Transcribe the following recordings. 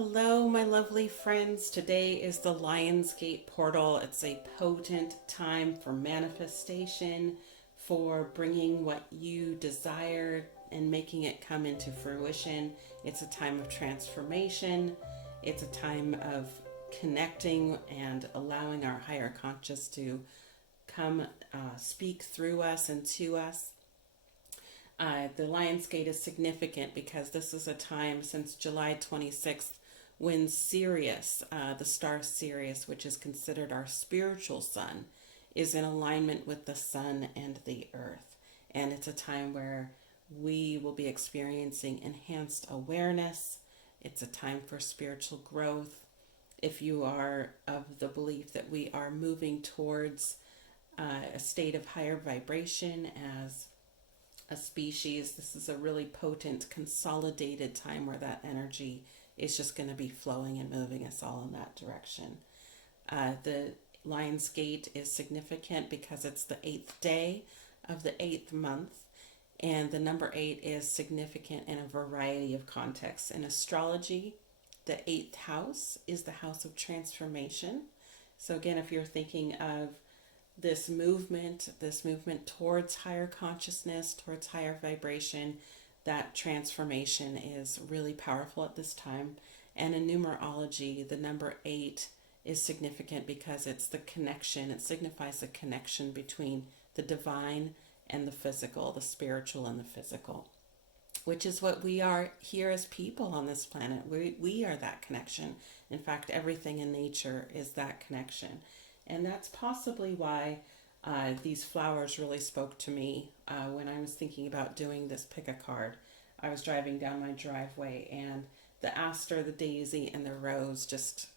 Hello, my lovely friends. Today is the Lionsgate portal. It's a potent time for manifestation, for bringing what you desire and making it come into fruition. It's a time of transformation. It's a time of connecting and allowing our higher conscious to come speak through us and to us. The Lionsgate is significant because this is a time since July 26th when Sirius, the star Sirius, which is considered our spiritual sun, is in alignment with the sun and the earth. And it's a time where we will be experiencing enhanced awareness. It's a time for spiritual growth. If you are of the belief that we are moving towards a state of higher vibration as a species, this is a really potent, consolidated time where that energy is just going to be flowing and moving us all in that direction. The Lion's Gate is significant because it's the 8th day of the 8th month, and the number 8 is significant in a variety of contexts. In astrology, the 8th house is the house of transformation. So again, if you're thinking of this movement towards higher consciousness, towards higher vibration, that transformation is really powerful at this time. And in numerology, the number 8 is significant because it's the connection. It signifies the connection between the divine and the physical, the spiritual and the physical, which is what we are here as people on this planet. We are that connection. In fact, everything in nature is that connection. And that's possibly why these flowers really spoke to me when I was thinking about doing this pick a card. I was driving down my driveway and the aster, the daisy, and the rose just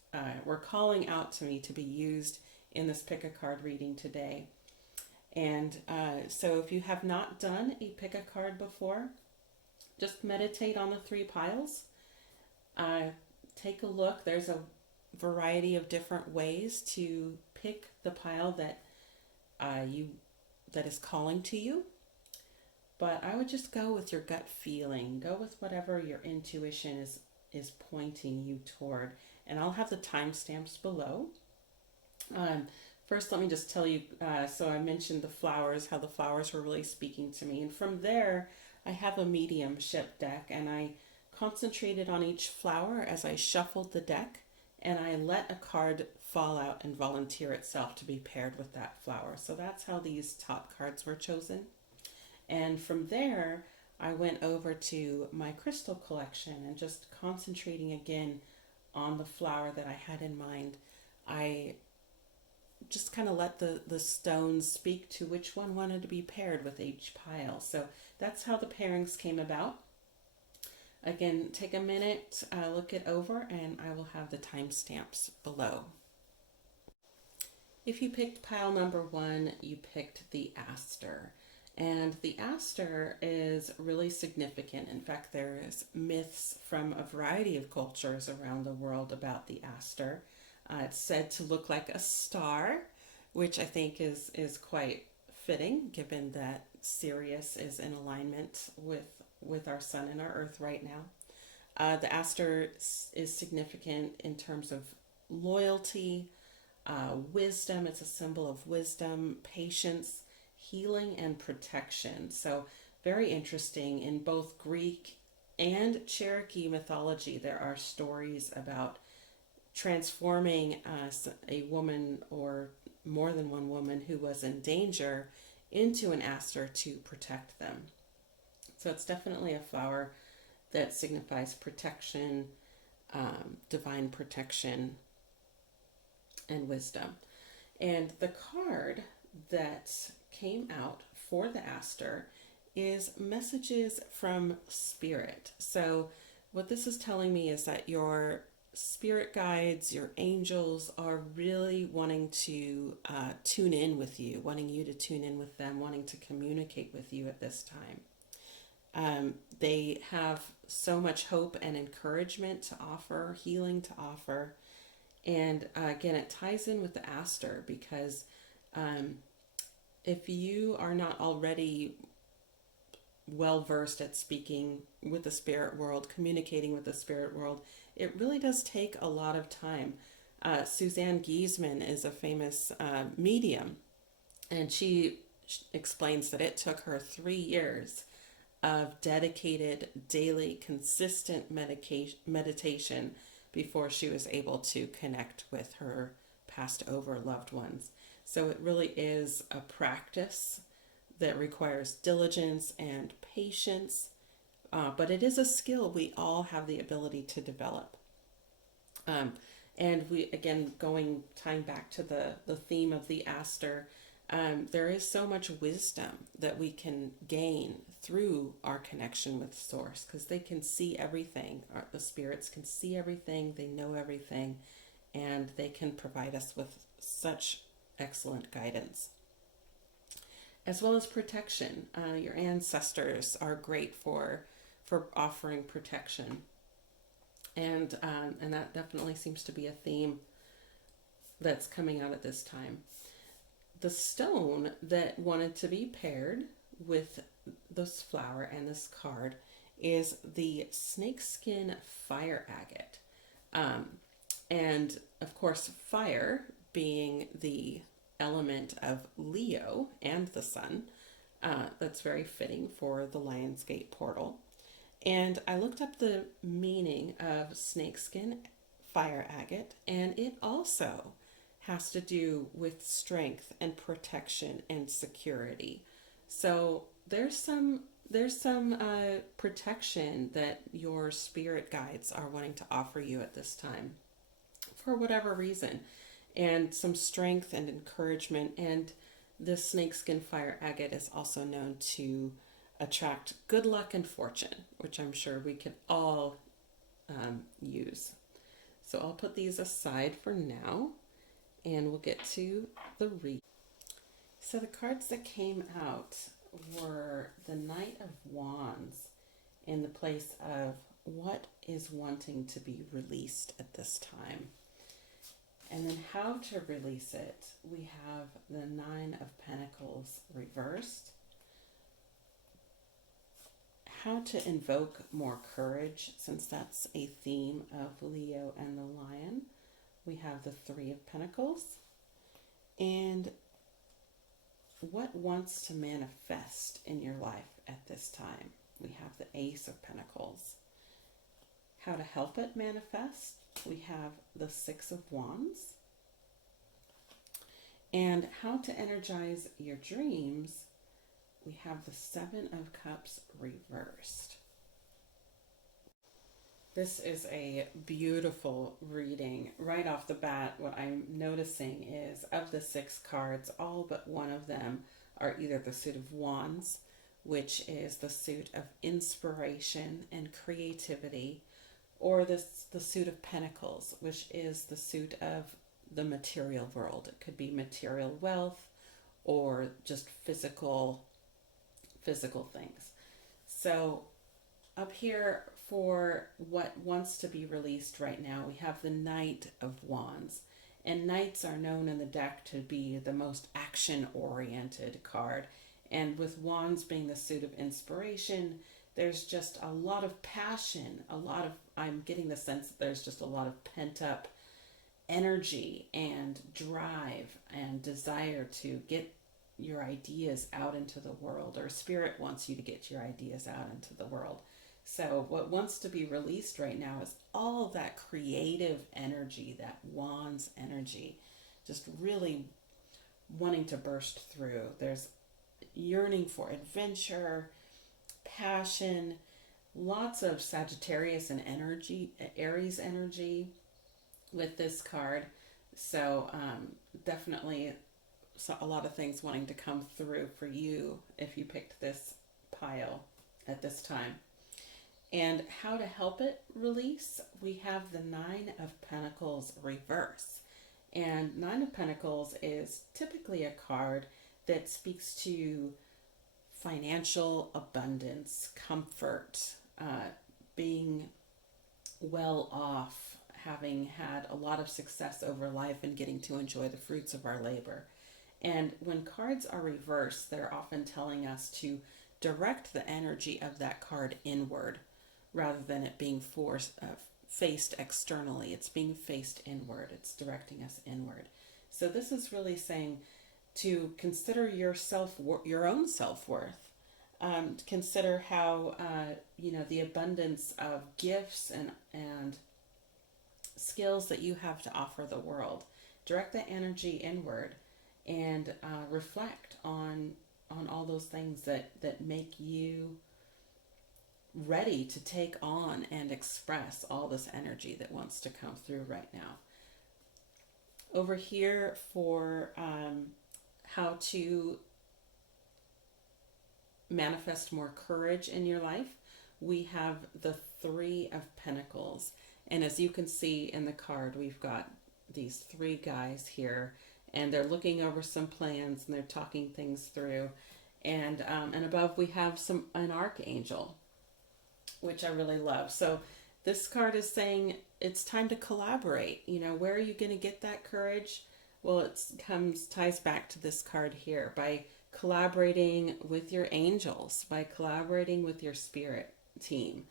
were calling out to me to be used in this pick a card reading today. And so if you have not done a pick a card before, just meditate on the 3 piles. Take a look. There's a variety of different ways to pick the pile that that is calling to you, but I would just go with your gut feeling. Go with whatever your intuition is pointing you toward, and I'll have the timestamps below. First, let me just tell you, so I mentioned the flowers, how the flowers were really speaking to me, and from there I have a mediumship deck, and I concentrated on each flower as I shuffled the deck, and I let a card fall out and volunteer itself to be paired with that flower. So that's how these top cards were chosen. And from there, I went over to my crystal collection and just concentrating again on the flower that I had in mind. I just kind of let the stones speak to which one wanted to be paired with each pile. So that's how the pairings came about. Again, take a minute, look it over, and I will have the timestamps below. If you picked pile number 1, you picked the Aster. And the Aster is really significant. In fact, there's myths from a variety of cultures around the world about the Aster. It's said to look like a star, which I think is quite fitting given that Sirius is in alignment with our sun and our earth right now. The Aster is significant in terms of loyalty, wisdom. It's a symbol of wisdom, patience, healing, and protection. So very interesting. In both Greek and Cherokee mythology, there are stories about transforming a woman or more than one woman who was in danger into an Aster to protect them. So it's definitely a flower that signifies protection, divine protection, and wisdom. And the card that came out for the Aster is messages from spirit. So what this is telling me is that your spirit guides, your angels are really wanting to tune in with you, wanting you to tune in with them, wanting to communicate with you at this time. They have so much hope and encouragement to offer, healing to offer. And again, it ties in with the Aster because if you are not already well versed at speaking with the spirit world, communicating with the spirit world, it really does take a lot of time. Suzanne Giesman is a famous medium, and she explains that it took her 3 years of dedicated, daily, consistent meditation before she was able to connect with her passed over loved ones. So it really is a practice that requires diligence and patience, but it is a skill we all have the ability to develop. Um, and we, again, tying back to the theme of the Aster, there is so much wisdom that we can gain through our connection with Source, because they can see everything. The spirits can see everything, they know everything, and they can provide us with such excellent guidance. As well as protection. Your ancestors are great for offering protection, and that definitely seems to be a theme that's coming out at this time. The stone that wanted to be paired with this flower and this card is the snakeskin fire agate. And of course, fire being the element of Leo and the sun, that's very fitting for the Lionsgate portal. And I looked up the meaning of snakeskin fire agate, and it also has to do with strength and protection and security. So there's some protection that your spirit guides are wanting to offer you at this time, for whatever reason, and some strength and encouragement. And the snakeskin fire agate is also known to attract good luck and fortune, which I'm sure we can all use. So I'll put these aside for now, and we'll get to the read. So the cards that came out were the Knight of Wands in the place of what is wanting to be released at this time. And then how to release it, we have the Nine of Pentacles reversed. How to invoke more courage, since that's a theme of Leo and the Lion. We have the Three of Pentacles. And what wants to manifest in your life at this time? We have the Ace of Pentacles. How to help it manifest? We have the Six of Wands. And how to energize your dreams? We have the Seven of Cups reversed. This is a beautiful reading. Right off the bat, what I'm noticing is of the 6 cards, all but one of them are either the suit of wands, which is the suit of inspiration and creativity, or the suit of pentacles, which is the suit of the material world. It could be material wealth or just physical things. So up here, for what wants to be released right now, we have the Knight of Wands. And knights are known in the deck to be the most action-oriented card. And with wands being the suit of inspiration, there's just a lot of passion, I'm getting the sense that there's just a lot of pent-up energy and drive and desire to get your ideas out into the world, or spirit wants you to get your ideas out into the world. So what wants to be released right now is all that creative energy, that wands energy, just really wanting to burst through. There's yearning for adventure, passion, lots of Sagittarius and Aries energy with this card. So definitely a lot of things wanting to come through for you if you picked this pile at this time. And how to help it release, we have the Nine of Pentacles reverse. And Nine of Pentacles is typically a card that speaks to financial abundance, comfort, being well off, having had a lot of success over life and getting to enjoy the fruits of our labor. And when cards are reversed, they're often telling us to direct the energy of that card inward rather than it being faced externally. It's being faced inward. It's directing us inward. So this is really saying to consider your own self-worth. Consider how the abundance of gifts and skills that you have to offer the world. Direct that energy inward and reflect on all those things that make you ready to take on and express all this energy that wants to come through right now. Over here for how to manifest more courage in your life, we have the Three of Pentacles. And as you can see in the card, we've got these three guys here, and they're looking over some plans and they're talking things through. And above we have an archangel, which I really love. So this card is saying it's time to collaborate. Where are you going to get that courage? Well, it ties back to this card here, by collaborating with your angels, by collaborating with your spirit team.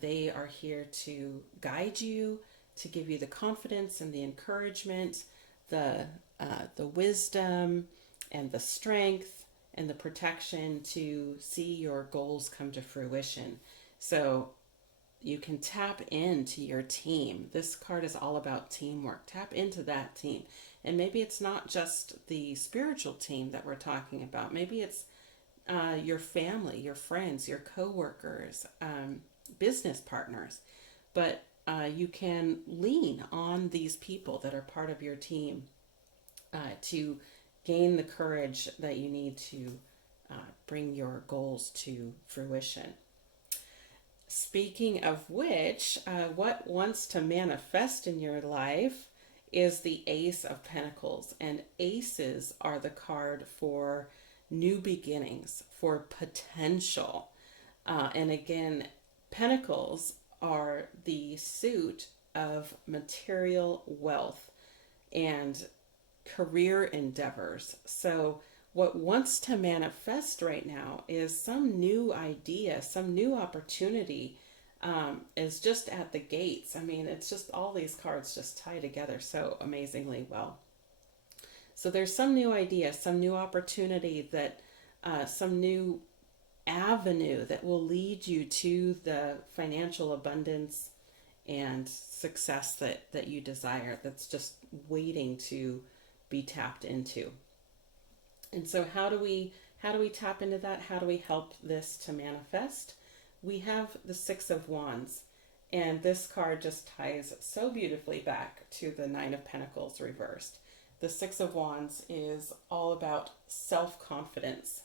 They are here to guide you, to give you the confidence and the encouragement, the wisdom and the strength and the protection to see your goals come to fruition. So you can tap into your team. This card is all about teamwork. Tap into that team. And maybe it's not just the spiritual team that we're talking about. Maybe it's your family, your friends, your coworkers, business partners. But you can lean on these people that are part of your team to gain the courage that you need to bring your goals to fruition. Speaking of which, what wants to manifest in your life is the Ace of Pentacles. And aces are the card for new beginnings, for potential. And again, pentacles are the suit of material wealth and career endeavors. So what wants to manifest right now is some new idea, some new opportunity is just at the gates. I mean, it's just all these cards just tie together so amazingly well. So there's some new idea, some new opportunity, that some new avenue that will lead you to the financial abundance and success that you desire, that's just waiting to be tapped into. And so how do we tap into that? How do we help this to manifest? We have the Six of Wands, and this card just ties so beautifully back to the Nine of Pentacles reversed. The Six of Wands is all about self-confidence,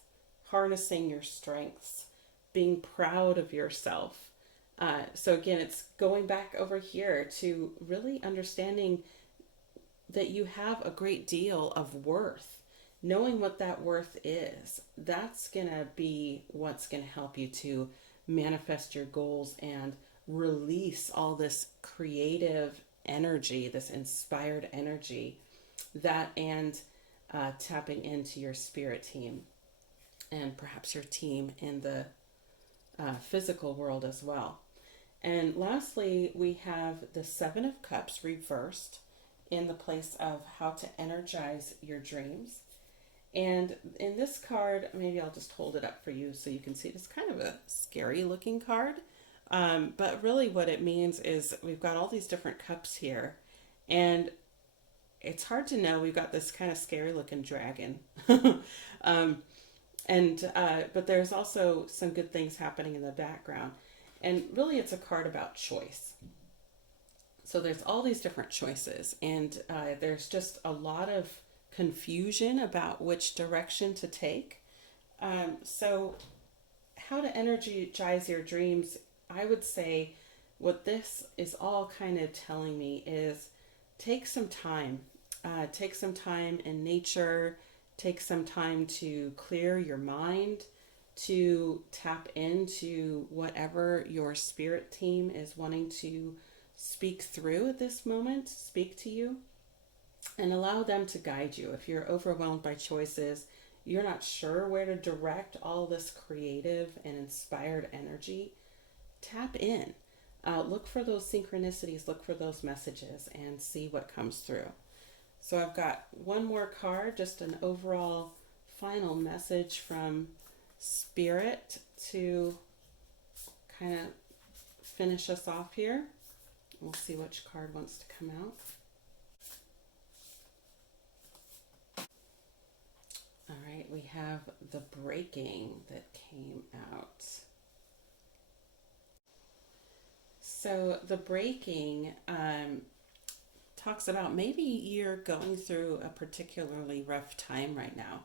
harnessing your strengths, being proud of yourself. So again, it's going back over here to really understanding that you have a great deal of worth. Knowing what that worth is, that's going to be what's going to help you to manifest your goals and release all this creative energy, this inspired energy, and tapping into your spirit team and perhaps your team in the physical world as well. And lastly, we have the Seven of Cups reversed in the place of how to energize your dreams. And in this card, maybe I'll just hold it up for you so you can see. It's kind of a scary looking card. But really what it means is we've got all these different cups here. And it's hard to know. We've got this kind of scary looking dragon. But there's also some good things happening in the background. And really it's a card about choice. So there's all these different choices. And there's just a lot of confusion about which direction to take. So how to energize your dreams, I would say what this is all kind of telling me is take some time. Take some time in nature. Take some time to clear your mind, to tap into whatever your spirit team is wanting to speak through at this moment, speak to you. And allow them to guide you. If you're overwhelmed by choices, you're not sure where to direct all this creative and inspired energy, tap in. Look for those synchronicities, look for those messages, and see what comes through. So I've got one more card, just an overall final message from Spirit to kind of finish us off here. We'll see which card wants to come out. All right, we have the breaking that came out. So the breaking talks about maybe you're going through a particularly rough time right now.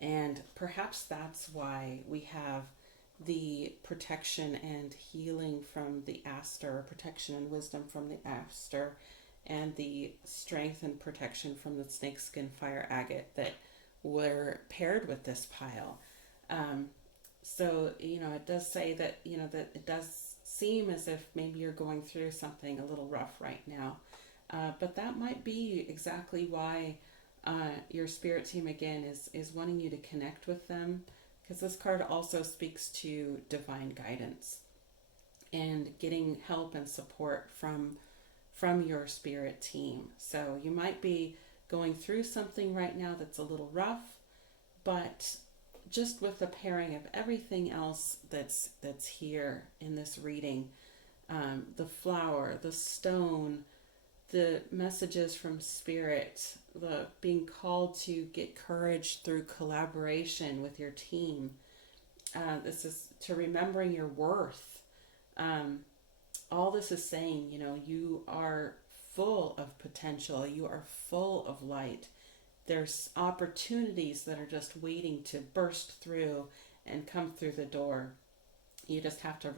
And perhaps that's why we have the protection and healing from the Aster, protection and wisdom from the Aster, and the strength and protection from the snakeskin fire agate that were paired with this pile. So, it does say that, that it does seem as if maybe you're going through something a little rough right now. But that might be exactly why your spirit team, again, is wanting you to connect with them, because this card also speaks to divine guidance and getting help and support from your spirit team. So you might be going through something right now that's a little rough, but just with the pairing of everything else that's here in this reading, the flower, the stone, the messages from spirit, the being called to get courage through collaboration with your team. This is to remembering your worth. All this is saying, you are full of potential. You are full of light. There's opportunities that are just waiting to burst through and come through the door. You just have to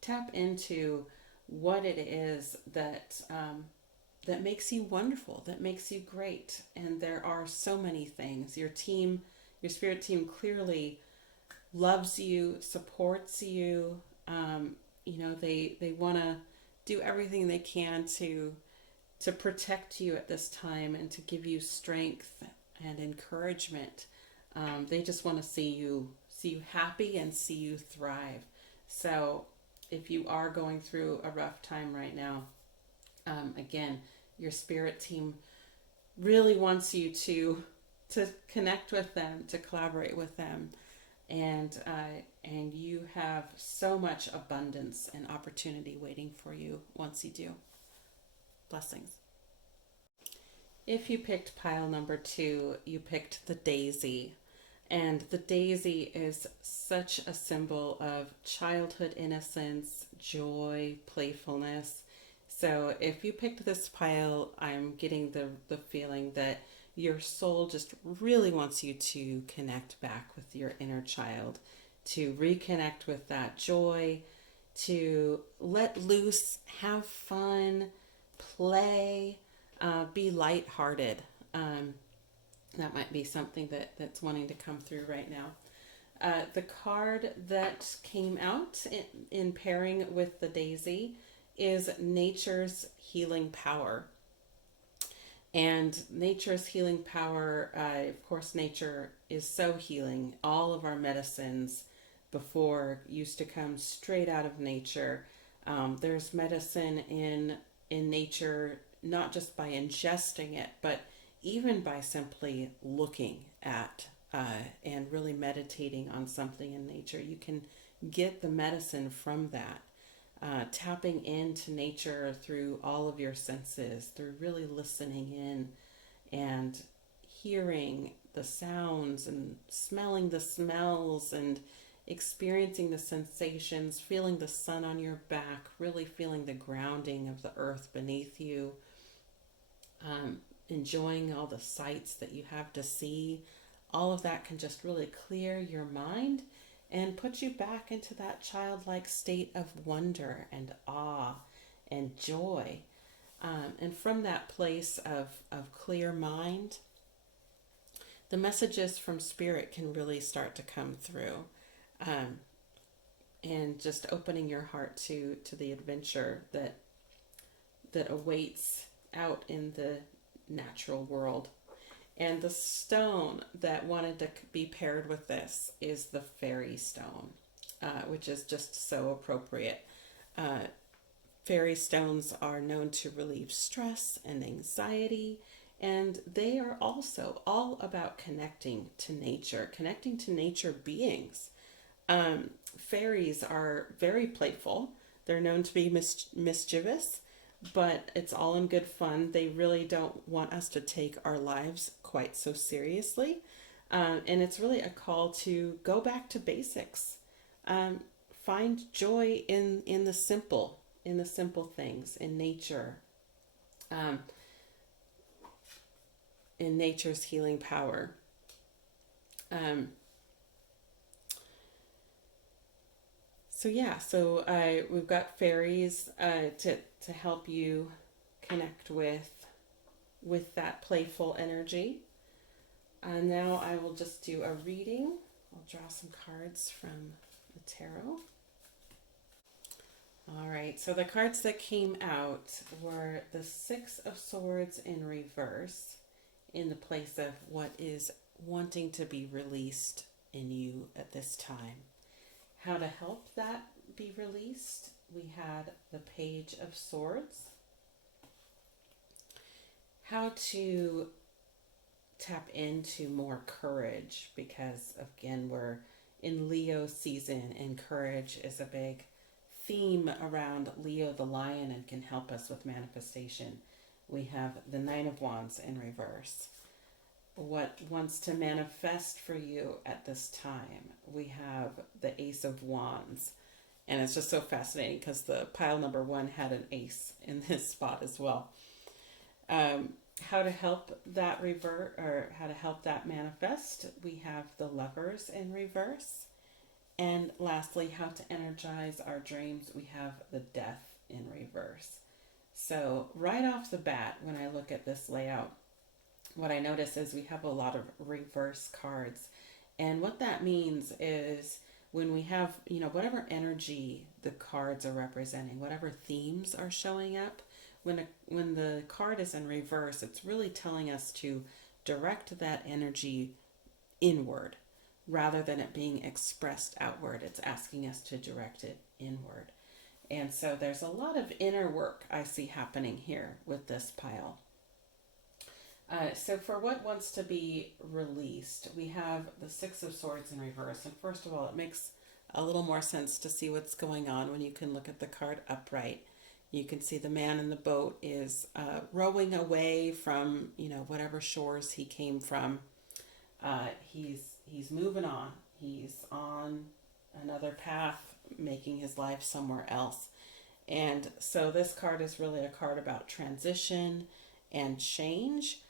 tap into what it is that that makes you wonderful, that makes you great. And there are so many things. Your team, your spirit team clearly loves you, supports you. They want to do everything they can to protect you at this time and to give you strength and encouragement. They just want to see you happy and see you thrive. So if you are going through a rough time right now, again, your spirit team really wants you to connect with them, to collaborate with them, and you have so much abundance and opportunity waiting for you once you do. Blessings. If you picked pile number 2, you picked the daisy. And the daisy is such a symbol of childhood innocence, joy, playfulness. So if you picked this pile, I'm getting the feeling that your soul just really wants you to connect back with your inner child, to reconnect with that joy, to let loose, have fun, play, be lighthearted. That might be something that's wanting to come through right now. The card that came out in pairing with the daisy is nature's healing power. And nature's healing power, of course, nature is so healing. All of our medicines before used to come straight out of nature. There's medicine in nature, not just by ingesting it, but even by simply looking at and really meditating on something in nature. You can get the medicine from that. Tapping into nature through all of your senses, through really listening in and hearing the sounds and smelling the smells and experiencing the sensations, feeling the sun on your back, really feeling the grounding of the earth beneath you, enjoying all the sights that you have to see. All of that can just really clear your mind and put you back into that childlike state of wonder and awe and joy. And from that place of clear mind, the messages from spirit can really start to come through. And just opening your heart to the adventure that awaits out in the natural world. And the stone that wanted to be paired with this is the fairy stone, which is just so appropriate. Uh, Fairy stones are known to relieve stress and anxiety, and they are also all about connecting to nature beings. Fairies are very playful. They're known to be mischievous, but it's all in good fun. They really don't want us to take our lives quite so seriously. And it's really a call to go back to basics. Um, Find joy in the simple things, in nature, um, in nature's healing power. Um, so we've got fairies to help you connect with that playful energy. Now I will just do a reading. I'll draw some cards from the tarot. All right, so the cards that came out were the Six of Swords in reverse, in the place of what is wanting to be released in you at this time. How to help that be released, we had the Page of Swords. How to tap into more courage, because again, we're in Leo season and courage is a big theme around Leo the lion and can help us with manifestation. We have the Nine of Wands in reverse. What wants to manifest for you at this time? We have the Ace of Wands. And it's just so fascinating because the pile number 1 had an ace in this spot as well. How to help that revert, or how to help that manifest? We have the Lovers in reverse. And lastly, how to energize our dreams? We have the Death in reverse. So right off the bat, when I look at this layout, what I notice is we have a lot of reverse cards. And what that means is when we have, whatever energy the cards are representing, whatever themes are showing up, when the card is in reverse, it's really telling us to direct that energy inward rather than it being expressed outward. It's asking us to direct it inward. And so there's a lot of inner work I see happening here with this pile. So for what wants to be released, we have the Six of Swords in reverse. And first of all, it makes a little more sense to see what's going on when you can look at the card upright. You can see the man in the boat is rowing away from, whatever shores he came from. He's moving on. He's on another path, making his life somewhere else. And so this card is really a card about transition and change,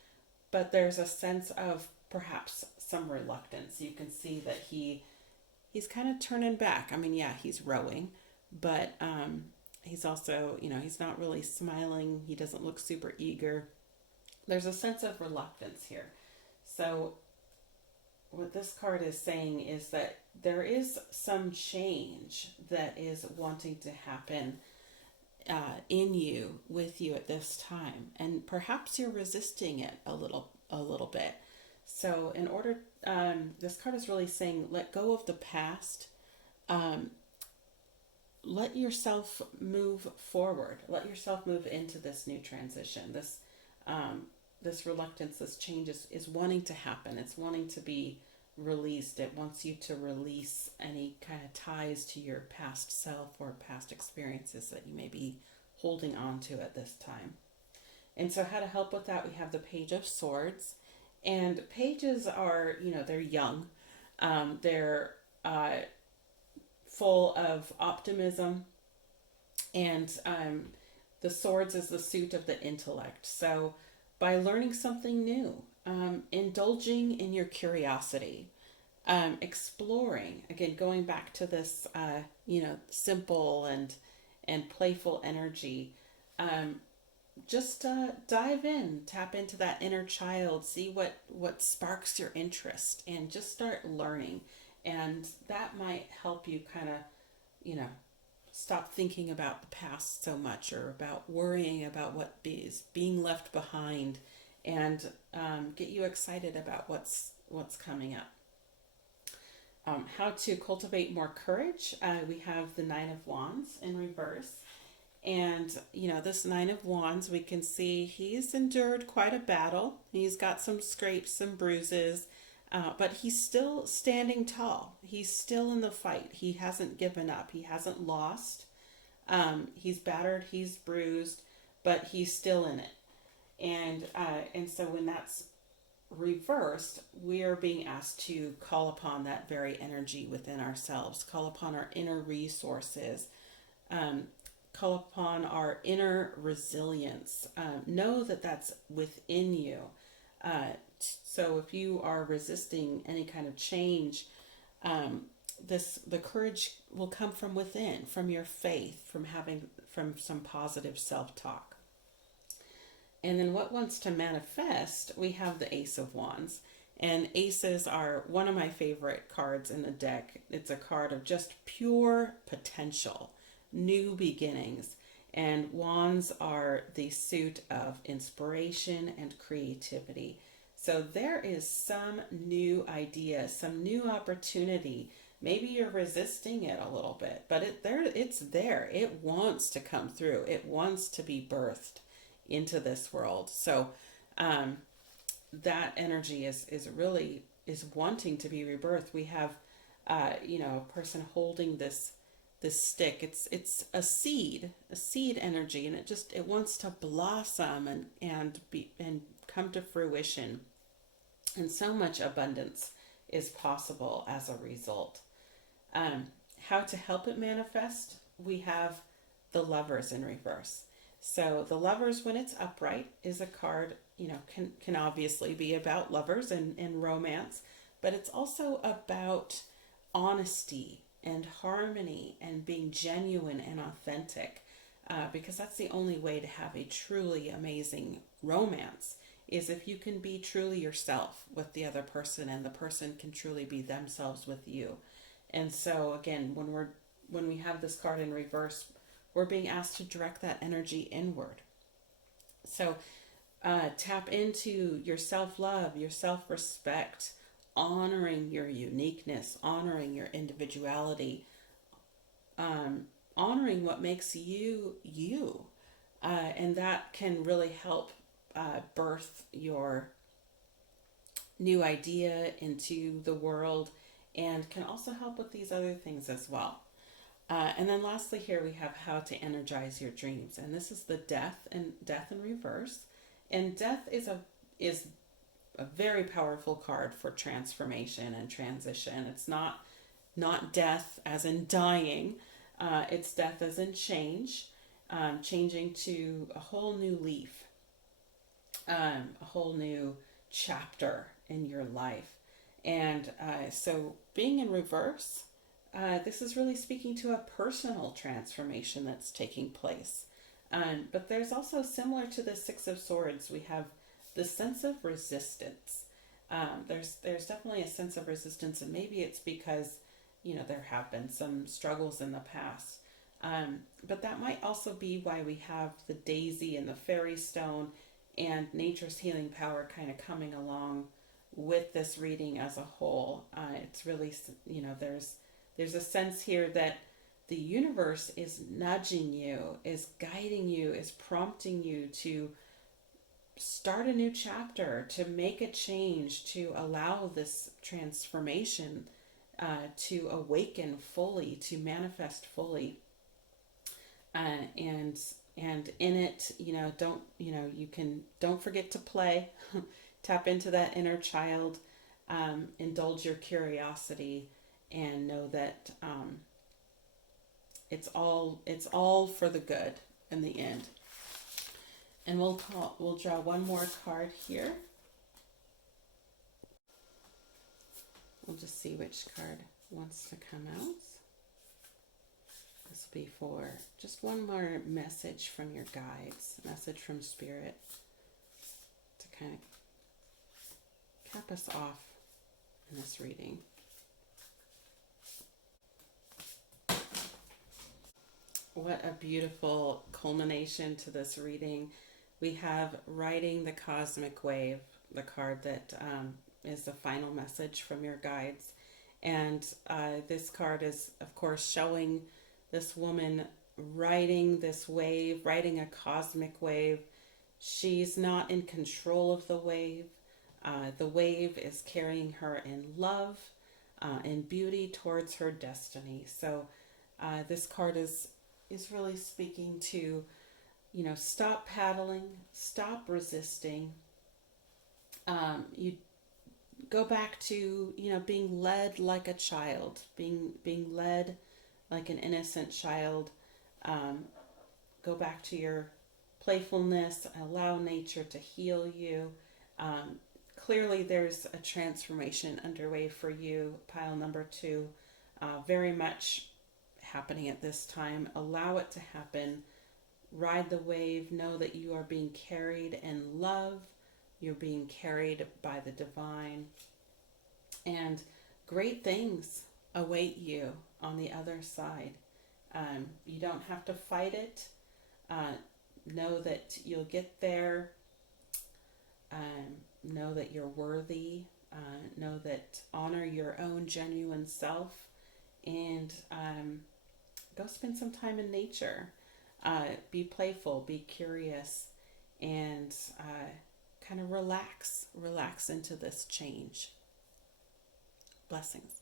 but there's a sense of perhaps some reluctance. You can see that he's kind of turning back. I mean, yeah, he's rowing, but he's also, he's not really smiling. He doesn't look super eager. There's a sense of reluctance here. So what this card is saying is that there is some change that is wanting to happen in you, with you at this time, and perhaps you're resisting it a little bit. So in order, this card is really saying, let go of the past. Let yourself move forward. Let yourself move into this new transition. This reluctance, this change is wanting to happen. It's wanting to be released. It wants you to release any kind of ties to your past self or past experiences that you may be holding on to at this time. And so how to help with that, we have the Page of Swords. And pages are, they're young. They're full of optimism. And the swords is the suit of the intellect. So by learning something new, indulging in your curiosity, exploring, again, going back to this, simple and playful energy, just dive in, tap into that inner child, see what sparks your interest, and just start learning. And that might help you kind of, stop thinking about the past so much, or about worrying about what is being left behind, and get you excited about what's coming up. How to cultivate more courage. We have the Nine of Wands in reverse. And, this Nine of Wands, we can see he's endured quite a battle. He's got some scrapes, some bruises, but he's still standing tall. He's still in the fight. He hasn't given up. He hasn't lost. He's battered, he's bruised, but he's still in it. And so when that's reversed, we are being asked to call upon that very energy within ourselves, call upon our inner resources, call upon our inner resilience. Know that that's within you. So if you are resisting any kind of change, the courage will come from within, from your faith, from some positive self-talk. And then what wants to manifest, we have the Ace of Wands. And aces are one of my favorite cards in the deck. It's a card of just pure potential, new beginnings. And wands are the suit of inspiration and creativity. So there is some new idea, some new opportunity. Maybe you're resisting it a little bit, but it's there. It wants to come through. It wants to be birthed into this world. So that energy is wanting to be rebirthed. We have a person holding this stick. It's a seed energy, and it wants to blossom and come to fruition. And so much abundance is possible as a result. How to help it manifest? We have the Lovers in reverse. So the Lovers, when it's upright, is a card, can obviously be about lovers and romance, but it's also about honesty and harmony and being genuine and authentic, because that's the only way to have a truly amazing romance, is if you can be truly yourself with the other person and the person can truly be themselves with you. And so again, when we have this card in reverse, we're being asked to direct that energy inward. So tap into your self-love, your self-respect, honoring your uniqueness, honoring your individuality, honoring what makes you you. And that can really help birth your new idea into the world, and can also help with these other things as well. And then lastly here we have how to energize your dreams. And this is the death in reverse. And death is a very powerful card for transformation and transition. It's not death as in dying. It's death as in change, changing to a whole new leaf, a whole new chapter in your life. And so being in reverse, this is really speaking to a personal transformation that's taking place. But there's also, similar to the Six of Swords, we have the sense of resistance. There's definitely a sense of resistance, and maybe it's because, there have been some struggles in the past. But that might also be why we have the daisy and the fairy stone and nature's healing power kind of coming along with this reading as a whole. It's really, there's a sense here that the universe is nudging you, is guiding you, is prompting you to start a new chapter, to make a change, to allow this transformation to awaken fully, to manifest fully. And in it, don't forget to play. Tap into that inner child, indulge your curiosity, and know that it's all for the good in the end. And we'll draw one more card here. We'll just see which card wants to come out. This will be for just one more message from your guides, message from Spirit, to kind of cap us off in this reading. What a beautiful culmination to this reading. we have riding the cosmic wave, the card that is the final message from your guides. And this card is, of course, showing this woman riding this wave, riding a cosmic wave. She's not in control of the wave. The wave is carrying her in love, in beauty towards her destiny. So this card is really speaking to, stop paddling, stop resisting. You go back to, being led like a child, being led like an innocent child. Go back to your playfulness, allow nature to heal you. Clearly there's a transformation underway for you, pile number 2, very much happening at this time. Allow it to happen. Ride the wave. Know that you are being carried in love. You're being carried by the divine. And great things await you on the other side. You don't have to fight it. Know that you'll get there. Know that you're worthy. Know that honor your own genuine self. And go spend some time in nature. Be playful, be curious, and kind of relax into this change. Blessings.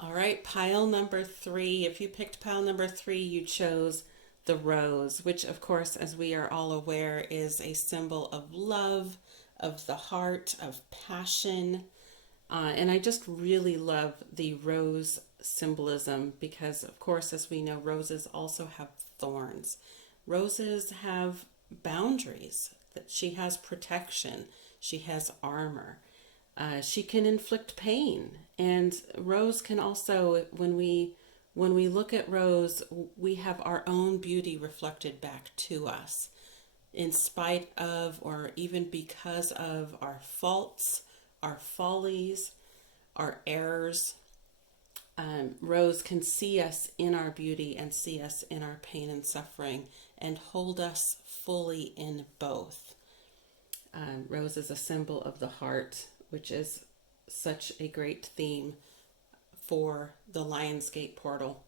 All right, pile number 3. If you picked pile number 3, you chose the rose, which of course, as we are all aware, is a symbol of love, of the heart, of passion. And I just really love the rose symbolism because, of course, as we know, roses also have thorns. Roses have boundaries, that she has protection, she has armor. She can inflict pain, and rose can also, when we look at rose, we have our own beauty reflected back to us, in spite of or even because of our faults, our follies, our errors. Rose can see us in our beauty and see us in our pain and suffering and hold us fully in both. Rose is a symbol of the heart, which is such a great theme for the Lionsgate portal.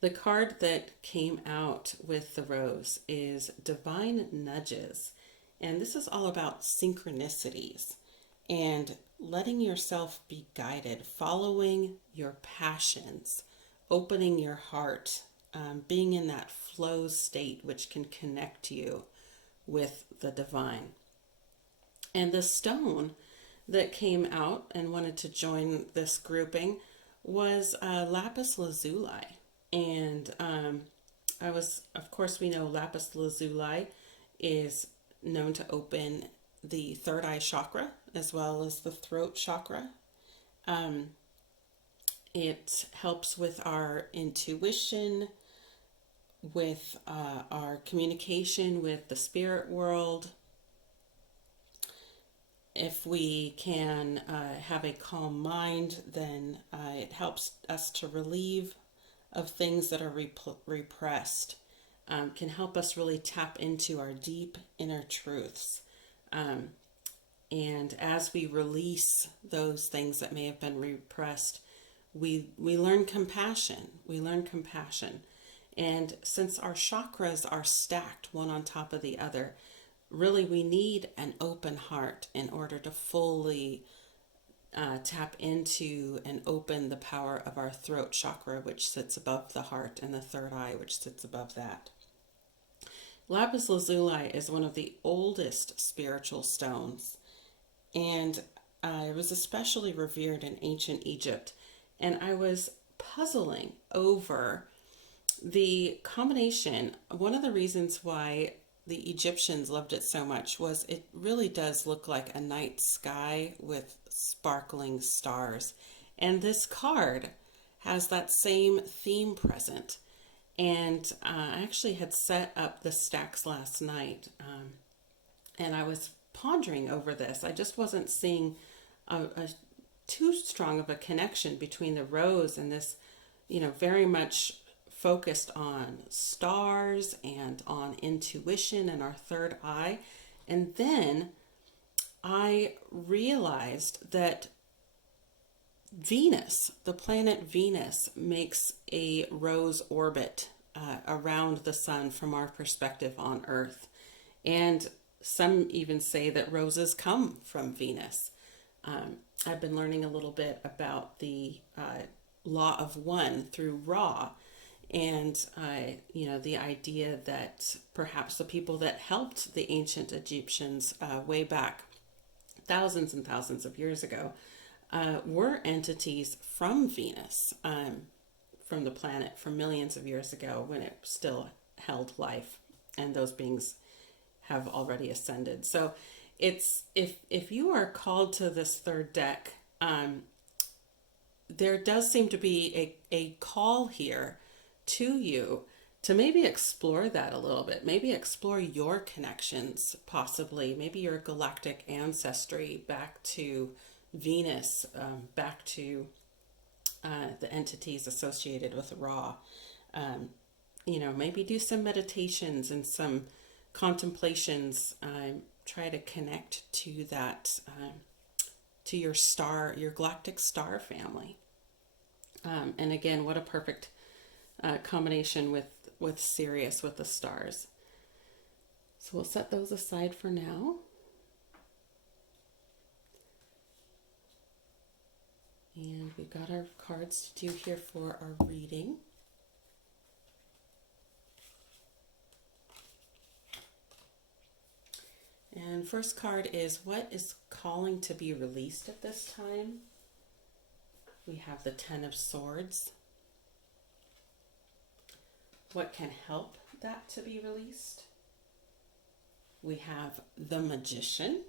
The card that came out with the rose is Divine Nudges. And this is all about synchronicities and letting yourself be guided, following your passions, opening your heart, being in that flow state which can connect you with the divine. And the stone that came out and wanted to join this grouping was lapis lazuli. And of course, we know lapis lazuli is known to open the third eye chakra as well as the throat chakra. It helps with our intuition, with our communication with the spirit world. If we can have a calm mind, then it helps us to relieve of things that are repressed. Can help us really tap into our deep inner truths. And as we release those things that may have been repressed, we learn compassion. We learn compassion. And since our chakras are stacked one on top of the other, really we need an open heart in order to fully tap into and open the power of our throat chakra, which sits above the heart, and the third eye, which sits above that. Lapis lazuli is one of the oldest spiritual stones, and it was especially revered in ancient Egypt. And I was puzzling over the combination. One of the reasons why the Egyptians loved it so much was it really does look like a night sky with sparkling stars. And this card has that same theme present. And I actually had set up the stacks last night, and I was pondering over this. I just wasn't seeing a too strong of a connection between the rose and this, very much focused on stars and on intuition and our third eye. And then I realized that Venus, the planet Venus, makes a rose orbit around the sun from our perspective on Earth. And some even say that roses come from Venus. I've been learning a little bit about the law of one through Ra, and the idea that perhaps the people that helped the ancient Egyptians way back thousands and thousands of years ago were entities from Venus, from the planet from millions of years ago when it still held life, and those beings have already ascended. So it's if you are called to this third deck, there does seem to be a call here to you to maybe explore that a little bit, maybe explore your connections, possibly maybe your galactic ancestry back to Venus, back to the entities associated with Ra. Maybe do some meditations and some contemplations. Try to connect to that, to your star, your galactic star family. And again, what a perfect combination with Sirius, with the stars. So we'll set those aside for now. And we've got our cards to do here for our reading. And first card is, what is calling to be released at this time? We have the Ten of Swords. What can help that to be released? We have the Magician.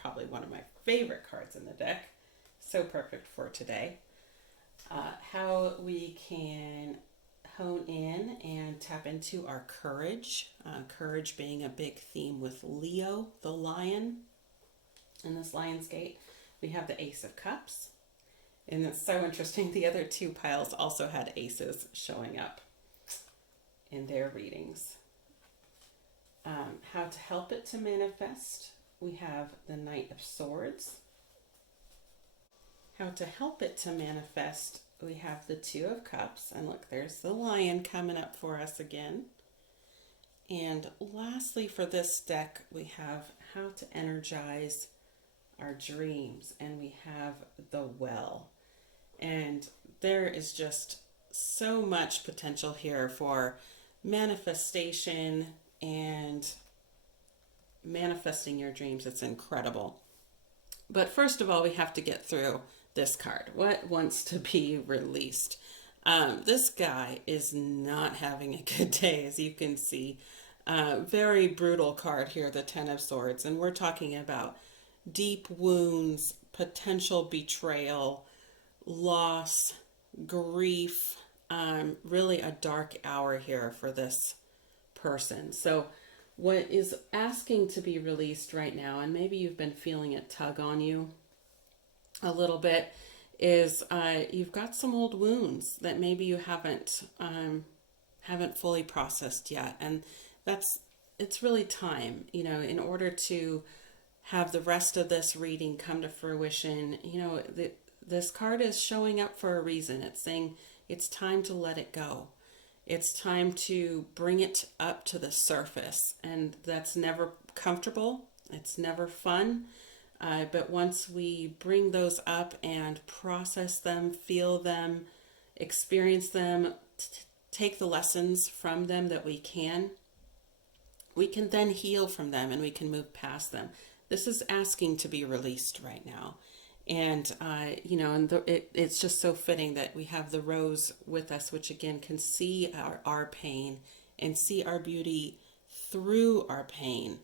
Probably one of my favorite cards in the deck. So perfect for today. How we can hone in and tap into our courage. Courage being a big theme with Leo, the lion, in this Lion's Gate. We have the Ace of Cups. And it's so interesting, the other two piles also had aces showing up in their readings. How to help it to manifest. We have the Knight of Swords. How to help it to manifest. We have the Two of Cups. And look, there's the lion coming up for us again. And lastly, for this deck, we have how to energize our dreams. And we have the Well. And there is just so much potential here for manifestation and manifesting your dreams. It's incredible. But first of all, we have to get through this card. What wants to be released? This guy is not having a good day, as you can see. Very brutal card here, the Ten of Swords. And we're talking about deep wounds, potential betrayal, loss, grief, really a dark hour here for this person. So what is asking to be released right now, and maybe you've been feeling it tug on you a little bit, is you've got some old wounds that maybe you haven't fully processed yet, and it's really time, in order to have the rest of this reading come to fruition. This card is showing up for a reason. It's saying it's time to let it go. It's time to bring it up to the surface. And that's never comfortable. It's never fun. But once we bring those up and process them, feel them, experience them, take the lessons from them that we can then heal from them, and we can move past them. This is asking to be released right now. And, it's just so fitting that we have the rose with us, which again can see our pain and see our beauty through our pain,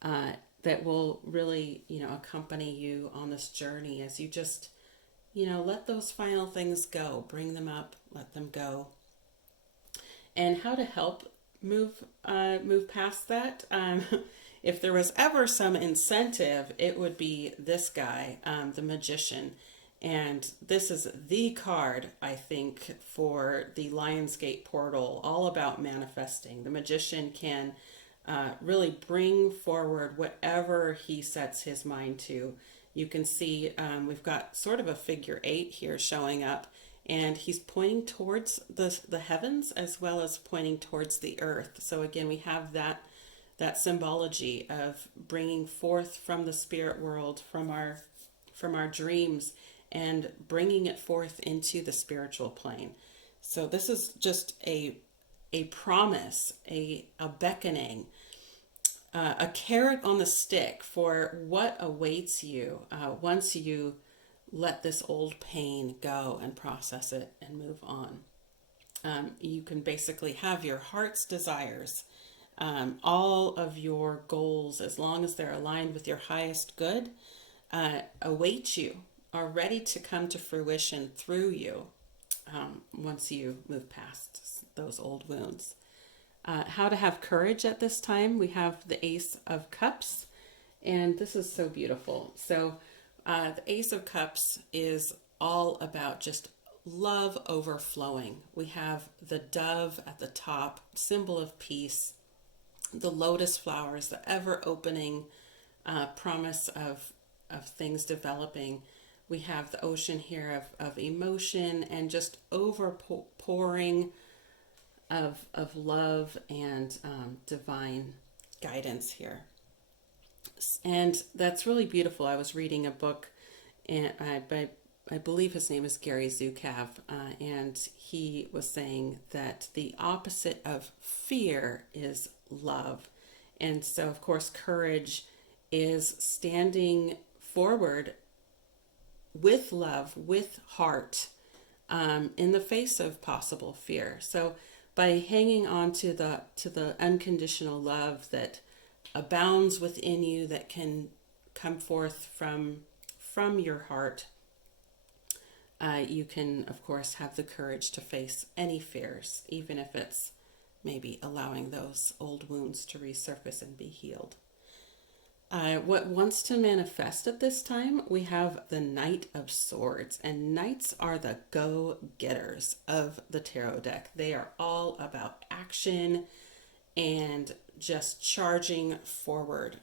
that will really, accompany you on this journey as you just, let those final things go, bring them up, let them go. And how to help move past that. If there was ever some incentive, it would be this guy, the Magician. And this is the card, I think, for the Lionsgate portal, all about manifesting. The magician can really bring forward whatever he sets his mind to. You can see we've got sort of a figure 8 here showing up, and he's pointing towards the heavens as well as pointing towards the earth. So again, we have that symbology of bringing forth from the spirit world, from our dreams, and bringing it forth into the spiritual plane. So this is just a promise, a beckoning, a carrot on the stick for what awaits you once you let this old pain go and process it and move on. You can basically have your heart's desires, all of your goals, as long as they're aligned with your highest good, await you, are ready to come to fruition through you once you move past those old wounds. How to have courage at this time, we have the Ace of Cups, and this is so beautiful. So the Ace of Cups is all about just love overflowing. We have the dove at the top, symbol of peace, the lotus flowers, the ever opening promise of things developing. We have the ocean here of emotion and just overpouring of love and divine guidance here. And that's really beautiful. I was reading a book, and I believe his name is Gary Zukav, and he was saying that the opposite of fear is love. And so, of course, courage is standing forward with love, with heart, in the face of possible fear. So by hanging on to the unconditional love that abounds within you, that can come forth from your heart, you can, of course, have the courage to face any fears, even if it's maybe allowing those old wounds to resurface and be healed. What wants to manifest at this time, we have the Knight of Swords, and knights are the go-getters of the tarot deck. They are all about action and just charging forward.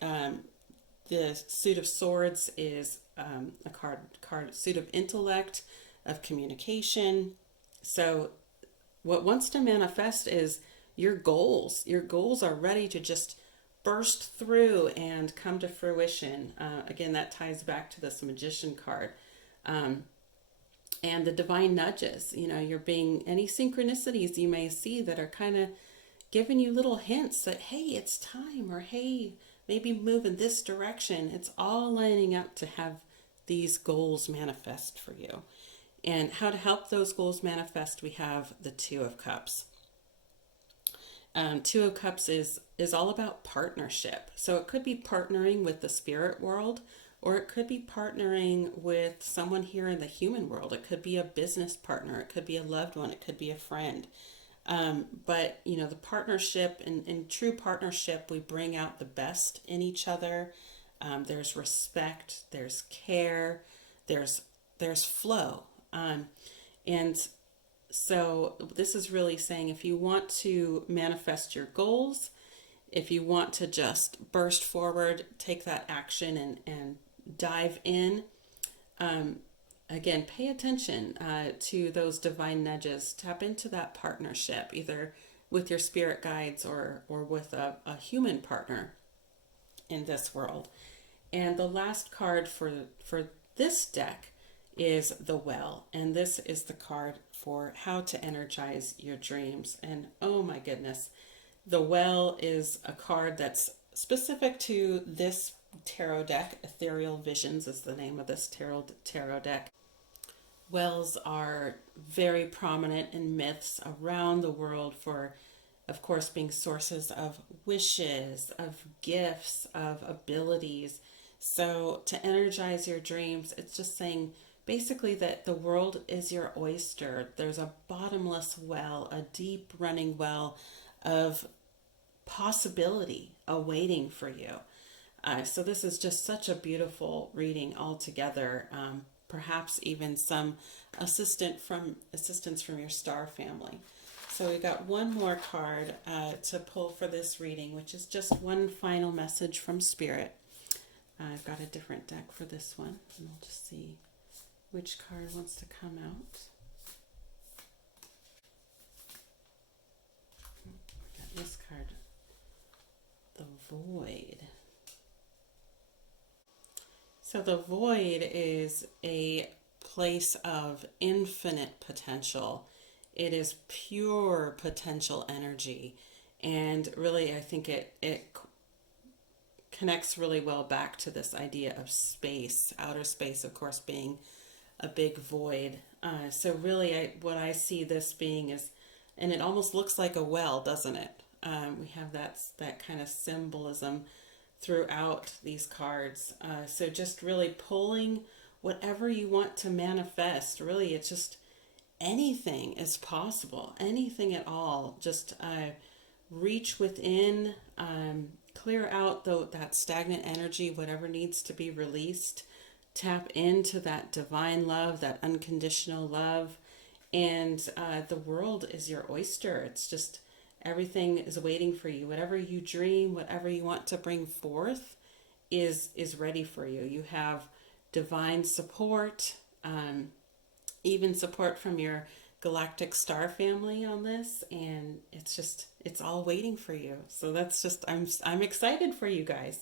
The suit of swords is a card suit of intellect, of communication. So what wants to manifest is your goals. Your goals are ready to just burst through and come to fruition. Again, that ties back to this magician card. And the divine nudges, you're being any synchronicities you may see that are kind of giving you little hints that, hey, it's time, or hey, maybe move in this direction. It's all lining up to have these goals manifest for you. And how to help those goals manifest, we have the Two of Cups. Two of Cups is all about partnership. So it could be partnering with the spirit world, or it could be partnering with someone here in the human world. It could be a business partner. It could be a loved one. It could be a friend. But, the partnership, in true partnership, we bring out the best in each other. There's respect, there's care, there's flow. And so this is really saying, if you want to manifest your goals, if you want to just burst forward, take that action and dive in, again, pay attention to those divine nudges. Tap into that partnership, either with your spirit guides or with a human partner in this world. And the last card for this deck is the Well, and this is the card for how to energize your dreams. And oh my goodness, the Well is a card that's specific to this tarot deck. Ethereal Visions is the name of this tarot deck. Wells are very prominent in myths around the world for, of course, being sources of wishes, of gifts, of abilities. So to energize your dreams, it's just saying basically that the world is your oyster. There's a bottomless well, a deep running well of possibility awaiting for you. So this is just such a beautiful reading altogether. perhaps even some assistance from your star family. So we got one more card to pull for this reading, which is just one final message from Spirit. I've got a different deck for this one, and we'll just see which card wants to come out. Got this card, the Void. So the Void is a place of infinite potential. It is pure potential energy. And really, I think it connects really well back to this idea of space, outer space, of course, being a big void. So really, what I see this being is, and it almost looks like a well, doesn't it? We have that kind of symbolism throughout these cards. So just really pulling whatever you want to manifest. Really, it's just anything is possible, anything at all. Just reach within, clear out that stagnant energy, whatever needs to be released. Tap into that divine love, that unconditional love. And the world is your oyster. It's just everything is waiting for you. Whatever you dream, whatever you want to bring forth is ready for you. You have divine support, even support from your galactic star family on this, and it's all waiting for you. So that's just I'm excited for you guys.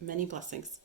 Many blessings.